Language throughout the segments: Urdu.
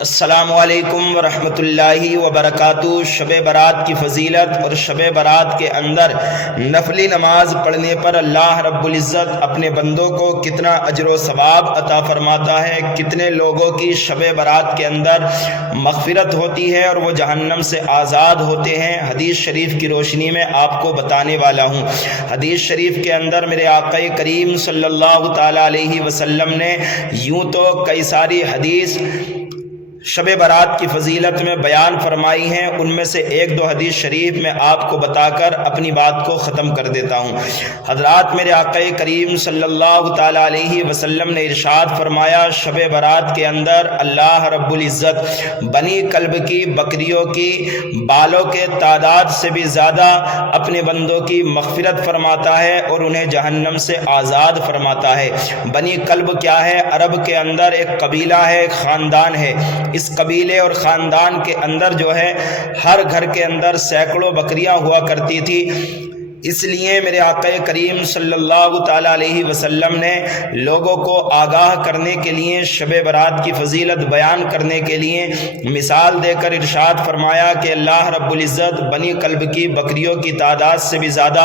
السلام علیکم ورحمۃ اللہ وبرکاتہ۔ شب برات کی فضیلت اور شب برات کے اندر نفلی نماز پڑھنے پر اللہ رب العزت اپنے بندوں کو کتنا اجر و ثواب عطا فرماتا ہے، کتنے لوگوں کی شب برات کے اندر مغفرت ہوتی ہے اور وہ جہنم سے آزاد ہوتے ہیں، حدیث شریف کی روشنی میں آپ کو بتانے والا ہوں۔ حدیث شریف کے اندر میرے آقا کریم صلی اللہ تعالی علیہ وسلم نے یوں تو کئی ساری حدیث شب برات کی فضیلت میں بیان فرمائی ہیں، ان میں سے ایک دو حدیث شریف میں آپ کو بتا کر اپنی بات کو ختم کر دیتا ہوں۔ حضرات، میرے آقا کریم صلی اللہ تعالی علیہ وسلم نے ارشاد فرمایا، شب برات کے اندر اللہ رب العزت بنی کلب کی بکریوں کی بالوں کے تعداد سے بھی زیادہ اپنے بندوں کی مغفرت فرماتا ہے اور انہیں جہنم سے آزاد فرماتا ہے۔ بنی کلب کیا ہے؟ عرب کے اندر ایک قبیلہ ہے، ایک خاندان ہے۔ اس قبیلے اور خاندان کے اندر جو ہے ہر گھر کے اندر سینکڑوں بکریاں ہوا کرتی تھی، اس لیے میرے آقا کریم صلی اللہ تعالی علیہ وسلم نے لوگوں کو آگاہ کرنے کے لیے، شب برات کی فضیلت بیان کرنے کے لیے مثال دے کر ارشاد فرمایا کہ اللہ رب العزت بنی کلب کی بکریوں کی تعداد سے بھی زیادہ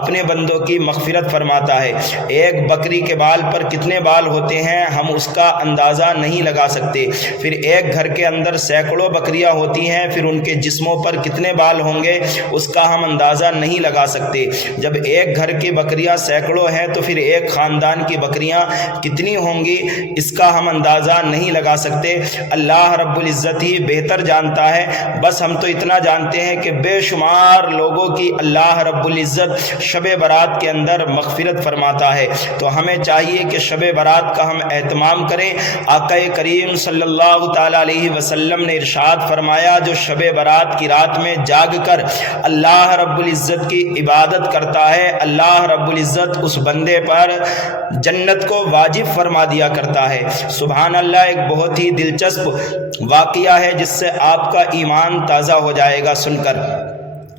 اپنے بندوں کی مغفرت فرماتا ہے۔ ایک بکری کے بال پر کتنے بال ہوتے ہیں ہم اس کا اندازہ نہیں لگا سکتے، پھر ایک گھر کے اندر سینکڑوں بکریاں ہوتی ہیں، پھر ان کے جسموں پر کتنے بال ہوں گے اس کا ہم اندازہ نہیں لگا سکتے۔ جب ایک گھر کی بکریاں سینکڑوں ہیں تو پھر ایک خاندان کی بکریاں کتنی ہوں گی اس کا ہم اندازہ نہیں لگا سکتے۔ اللہ رب العزت ہی بہتر جانتا ہے، بس ہم تو اتنا جانتے ہیں کہ بے شمار لوگوں کی اللہ رب العزت شب برات کے اندر مغفرت فرماتا ہے۔ تو ہمیں چاہیے کہ شب برات کا ہم اہتمام کریں۔ آقا کریم صلی اللہ تعالی علیہ وسلم نے ارشاد فرمایا، جو شب برات کی رات میں جاگ کر اللہ رب العزت کی عبادت کرتا ہے، اللہ رب العزت اس بندے پر جنت کو واجب فرما دیا کرتا ہے۔ سبحان اللہ، ایک بہت ہی دلچسپ واقعہ ہے جس سے آپ کا ایمان تازہ ہو جائے گا سن کر۔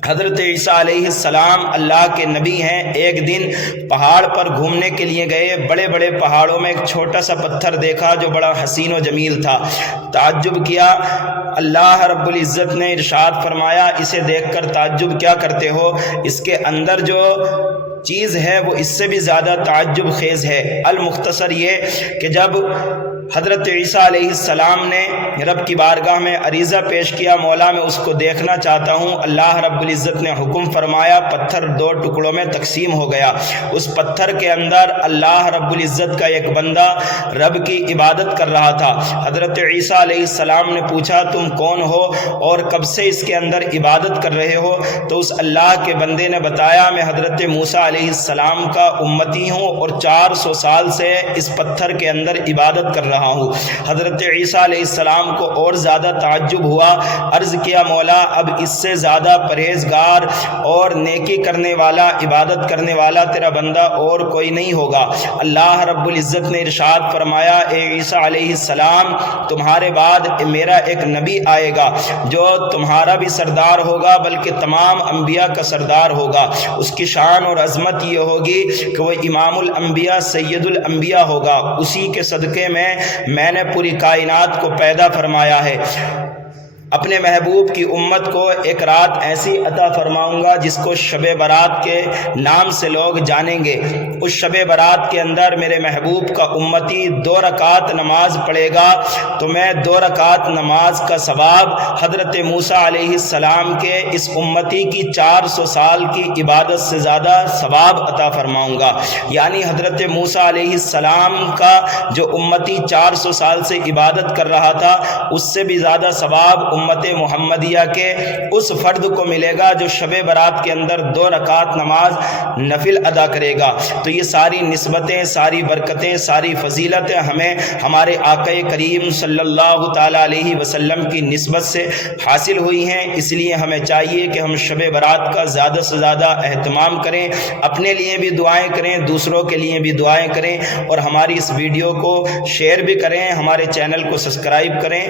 حضرت عیسیٰ علیہ السلام اللہ کے نبی ہیں، ایک دن پہاڑ پر گھومنے کے لیے گئے، بڑے بڑے پہاڑوں میں ایک چھوٹا سا پتھر دیکھا جو بڑا حسین و جمیل تھا، تعجب کیا۔ اللہ رب العزت نے ارشاد فرمایا، اسے دیکھ کر تعجب کیا کرتے ہو، اس کے اندر جو چیز ہے وہ اس سے بھی زیادہ تعجب خیز ہے۔ المختصر یہ کہ جب حضرت عیسیٰ علیہ السلام نے رب کی بارگاہ میں عریضہ پیش کیا، مولا میں اس کو دیکھنا چاہتا ہوں، اللہ رب العزت نے حکم فرمایا، پتھر دو ٹکڑوں میں تقسیم ہو گیا۔ اس پتھر کے اندر اللہ رب العزت کا ایک بندہ رب کی عبادت کر رہا تھا۔ حضرت عیسیٰ علیہ السلام نے پوچھا، تم کون ہو اور کب سے اس کے اندر عبادت کر رہے ہو؟ تو اس اللہ کے بندے نے بتایا، میں حضرت موسیٰ علیہ السلام کا امتی ہوں اور 400 سال سے اس پتھر کے اندر عبادت کر رہا ہوں۔ حضرت عیسیٰ علیہ السلام کو اور زیادہ تعجب ہوا، عرض کیا، مولا اب اس سے زیادہ پرہیزگار اور نیکی کرنے والا، عبادت کرنے والا تیرا بندہ اور کوئی نہیں ہوگا۔ اللہ رب العزت نے ارشاد فرمایا، اے عیسیٰ علیہ السلام، تمہارے بعد میرا ایک نبی آئے گا جو تمہارا بھی سردار ہوگا بلکہ تمام انبیاء کا سردار ہوگا۔ اس کی شان اور عظمت یہ ہوگی کہ وہ امام الانبیاء سید الانبیاء ہوگا، اسی کے صدقے میں نے پوری کائنات کو پیدا فرمایا ہے۔ اپنے محبوب کی امت کو ایک رات ایسی عطا فرماؤں گا جس کو شب برات کے نام سے لوگ جانیں گے۔ اس شب برات کے اندر میرے محبوب کا امتی 2 رکعت نماز پڑھے گا تو میں 2 رکعت نماز کا ثواب حضرت موسیٰ علیہ السلام کے اس امتی کی 400 سال کی عبادت سے زیادہ ثواب عطا فرماؤں گا۔ یعنی حضرت موسیٰ علیہ السلام کا جو امتی 400 سال سے عبادت کر رہا تھا، اس سے بھی زیادہ ثواب امت محمدیہ کے اس فرد کو ملے گا جو شب برات کے اندر 2 رکعت نماز نفل ادا کرے گا۔ تو یہ ساری نسبتیں، ساری برکتیں، ساری فضیلتیں ہمیں ہمارے آقا کریم صلی اللہ تعالی علیہ وسلم کی نسبت سے حاصل ہوئی ہیں، اس لیے ہمیں چاہیے کہ ہم شب برات کا زیادہ سے زیادہ اہتمام کریں، اپنے لیے بھی دعائیں کریں، دوسروں کے لیے بھی دعائیں کریں، اور ہماری اس ویڈیو کو شیئر بھی کریں، ہمارے چینل کو سبسکرائب کریں۔